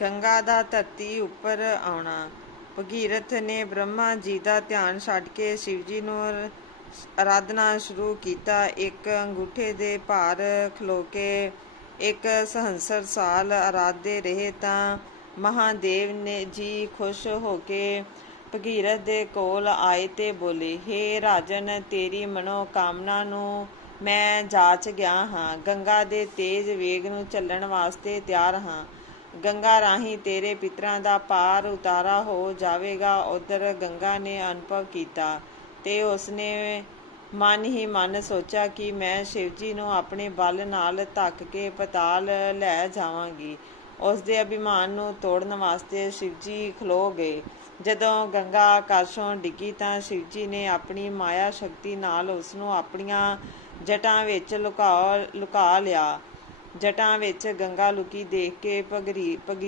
ਗੰਗਾ ਦਾ ਧਰਤੀ ਉੱਪਰ ਆਉਣਾ। ਭਗੀਰਥ ਨੇ ਬ੍ਰਹਮਾ ਜੀ ਦਾ ਧਿਆਨ ਛੱਡ ਕੇ ਸ਼ਿਵ ਜੀ ਨੂੰ ਅਰ- ਆਰਾਧਨਾ ਸ਼ੁਰੂ ਕੀਤਾ। ਇੱਕ ਅੰਗੂਠੇ ਦੇ ਭਾਰ ਖਲੋ ਕੇ ਇੱਕ ਸਹੰਸਰ ਸਾਲ ਆਰਾਧਦੇ ਰਹੇ ਤਾਂ ਮਹਾਦੇਵ ਨੇ ਜੀ ਖੁਸ਼ ਹੋ ਕੇ ਭਗੀਰਥ ਦੇ ਕੋਲ ਆਏ ਤੇ ਬੋਲੇ, ਹੇ ਰਾਜਨ, ਤੇਰੀ ਮਨੋ ਕਾਮਨਾ ਨੂੰ ਮੈਂ ਜਾਚ ਗਿਆ ਹਾਂ। ਗੰਗਾ ਦੇ ਤੇਜ਼ ਵੇਗ ਨੂੰ ਚੱਲਣ ਵਾਸਤੇ ਤਿਆਰ ਹਾਂ। ਗੰਗਾ ਰਾਹੀਂ ਤੇਰੇ ਪਿਤਰਾਂ ਦਾ ਪਾਰ ਉਤਾਰਾ ਹੋ ਜਾਵੇਗਾ। ਉਧਰ ਗੰਗਾ ਨੇ ਅਨੁਭਵ ਕੀਤਾ ਤੇ ਉਸਨੇ ਮਨ ਹੀ ਮਨ ਸੋਚਿਆ ਕਿ ਮੈਂ ਸ਼ਿਵਜੀ ਨੂੰ ਆਪਣੇ ਬਲ ਨਾਲ ਧੱਕ ਕੇ ਪਤਾਲ ਲੈ ਜਾਵਾਂਗੀ। ਉਸ ਦੇ ਅਭਿਮਾਨ ਨੂੰ ਤੋੜਨ ਵਾਸਤੇ ਸ਼ਿਵਜੀ ਖਲੋ ਗਏ। ਜਦੋਂ ਗੰਗਾ ਆਕਾਸ਼ੋਂ ਡਿੱਗੀ ਤਾਂ ਸ਼ਿਵਜੀ ਨੇ ਆਪਣੀ ਮਾਇਆ ਸ਼ਕਤੀ ਨਾਲ ਉਸ ਨੂੰ ਆਪਣੀਆਂ ਜਟਾਂ ਵਿੱਚ ਲੁਕਾ ਲੁਕਾ ਲਿਆ। ਜਟਾਂ ਵਿੱਚ ਗੰਗਾ ਲੁਕੀ ਦੇਖ ਕੇ ਭਗਰੀ ਭਗੀ